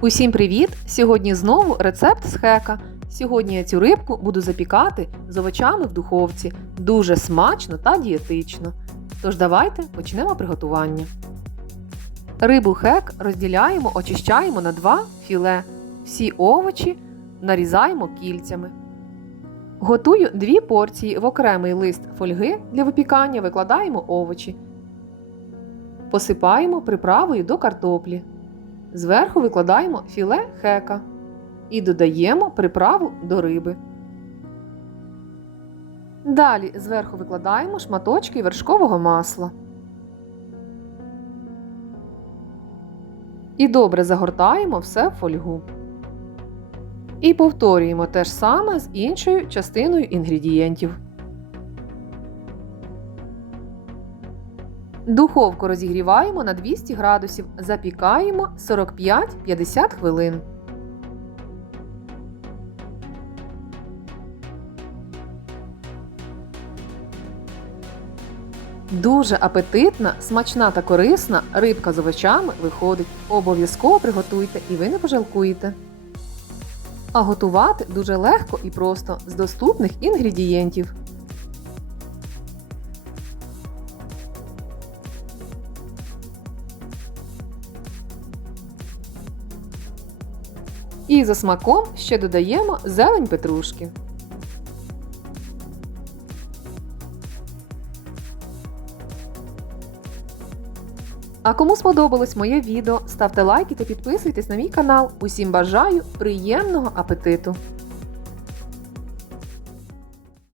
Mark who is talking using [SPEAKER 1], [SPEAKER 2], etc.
[SPEAKER 1] Усім привіт! Сьогодні знову рецепт з хека. Сьогодні я цю рибку буду запікати з овочами в духовці. Дуже смачно та дієтично. Тож давайте почнемо приготування. Рибу хек розділяємо, очищаємо на два філе. Всі овочі нарізаємо кільцями. Готую дві порції в окремий лист фольги для випікання, викладаємо овочі. Посипаємо приправою до картоплі. Зверху викладаємо філе хека і додаємо приправу до риби. Далі зверху викладаємо шматочки вершкового масла. І добре загортаємо все в фольгу. І повторюємо те ж саме з іншою частиною інгредієнтів. Духовку розігріваємо на 200 градусів, запікаємо 45-50 хвилин. Дуже апетитна, смачна та корисна рибка з овочами виходить. Обов'язково приготуйте і ви не пожалкуєте. А готувати дуже легко і просто з доступних інгредієнтів. І за смаком ще додаємо зелень петрушки. А кому сподобалось моє відео, ставте лайки та підписуйтесь на мій канал. Усім бажаю приємного апетиту!